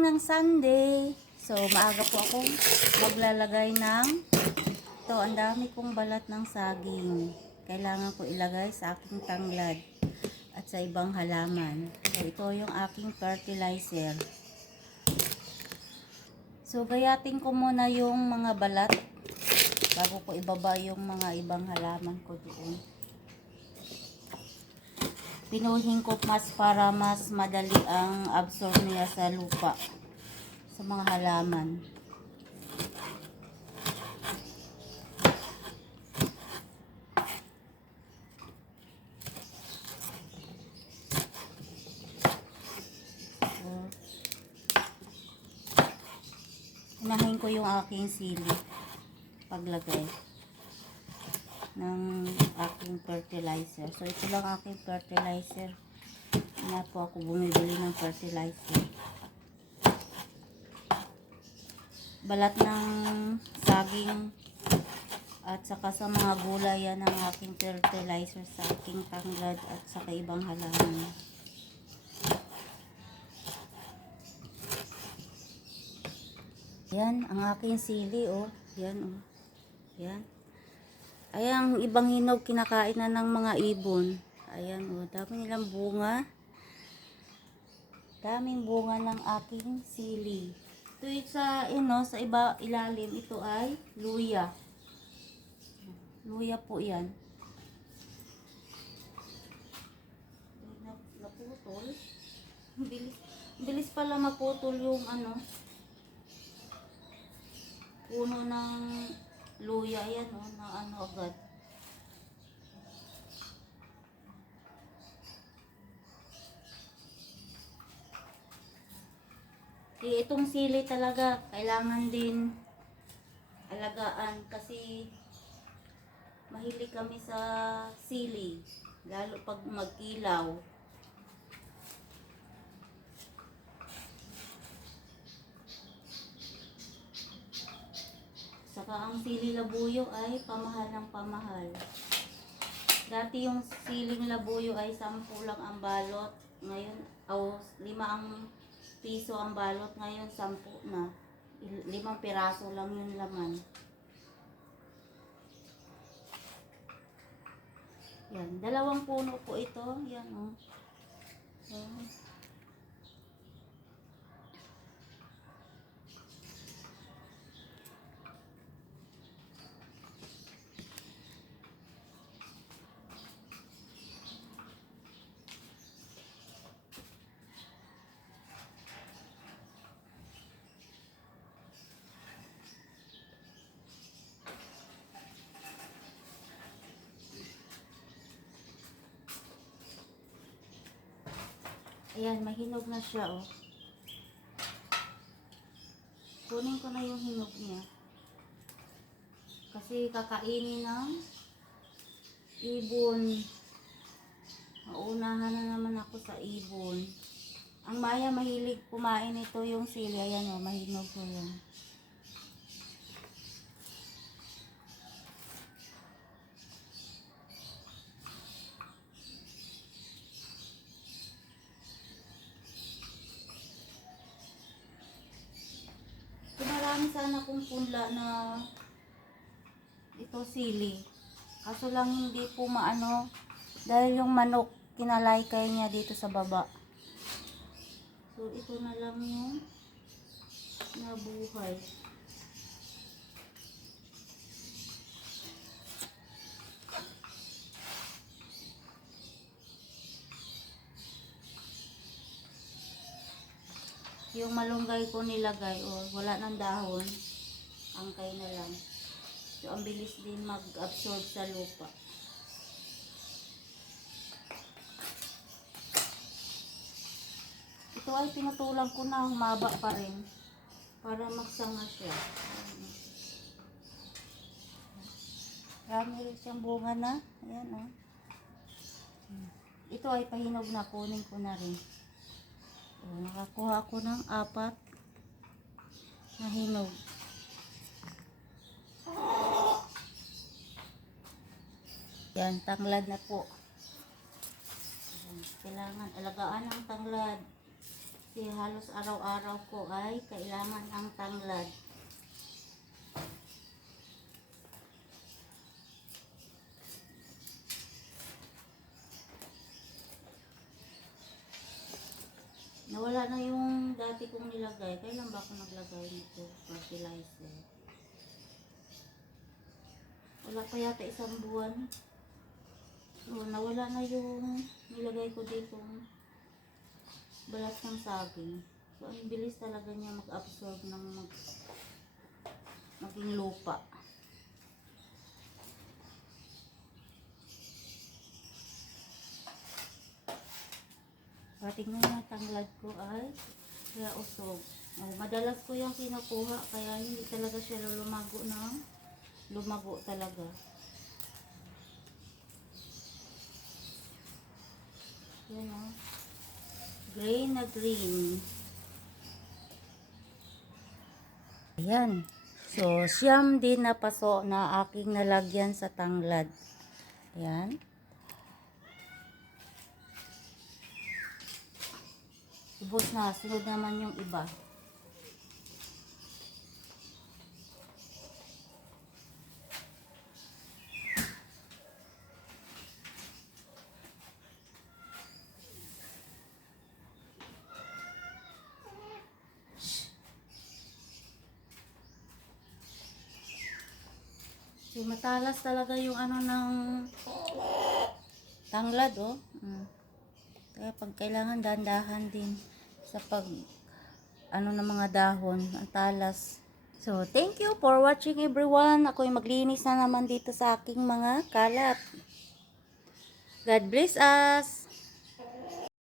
morning ng Sunday. So, maaga po akong maglalagay ng ito, ang dami kong balat ng saging. Kailangan ko ilagay sa aking tanglad at sa ibang halaman. So, ito yung aking fertilizer. So, gayatin ko muna yung mga balat bago ko ibaba yung mga ibang halaman ko doon. Pinuhin ko mas para mas madali ang absorb niya sa lupa sa mga halaman. Unahin ko yung aking sili paglagay ng aking fertilizer. So, ito lang aking fertilizer. Na po ako bumibili ng fertilizer. Balat ng saging at saka sa mga gulay yan ang aking fertilizer sa aking tanglad at sa ibang halaman. Yan, ang aking sili, oh. Yan, oh. Yan. Ayan, ang ibang hinog kinakain na ng mga ibon. Ayan, oh. Dami nilang bunga. Daming bunga ng aking sili. Ito sa, ino, sa iba, ilalim, ito ay luya. Luya po yan. Nap- Naputol. Bilis, bilis pala maputol yung ano, puno ng luya yan oh, na ano agad. Eh, itong sili talaga, kailangan din alagaan kasi mahilig kami sa sili, lalo pag magkilaw. Saka ang sili labuyo ay pamahal ng pamahal. Dati yung siling labuyo ay 10 lang ang balot. Ngayon, o lima ang piso ang balot. Ngayon, 10 na. Il- Limang piraso lang yung laman. Yan. Dalawang puno po ito. Yan, oh. Yan. Ayan, mahinog na siya, oh. Kunin ko na yung hinog niya. Kasi kakainin ng ibon. Maunahan na naman ako sa ibon. Ang Maya mahilig kumain ito yung sili. Ayan, oh, mahinog ko yan. So, marami sana kong punla na ito sili. Kaso lang hindi po maano dahil yung manok kinalaykay niya dito sa baba. So ito na lang yung nabuhay. Yung malunggay ko nilagay, o wala ng dahon, angkay na lang. So, ang bilis din mag-absorb sa lupa. Ito ay pinutulang ko na humaba pa rin para magsanga siya. Marami rin siyang bunga na. Ayan o. Ito ay pahinog na. Kunin ko na rin. O, nakakuha ako ng apat na hinog. Yan, tanglad na po. Kailangan alagaan ang tanglad. Kasi halos araw-araw ko ay kailangan ang tanglad. Nawala na yung dati kong nilagay. Kailan ba ako naglagay nito? Fertilizer. Wala pa yata isang buwan. So, nawala na yung nilagay ko dito balat ng saging. So, ang bilis talaga niya mag-absorb ng mag maging lupa. Pating na tanglad ko ay kaya usog. Oh, madalas ko yung kinukuha kaya hindi talaga siya lumago ng lumago talaga. Yan o. Gray na green. Ayan. So, siyam din na paso na aking nalagyan sa tanglad. Ayan. Ubos na. Sunod naman yung iba. So, matalas talaga yung ano ng tanglad, oh. Mm. Kaya pag kailangan dandahan din sa pag ano ng mga dahon, ang talas. So, thank you for watching everyone. Ako'y maglinis na naman dito sa aking mga kalat. God bless us!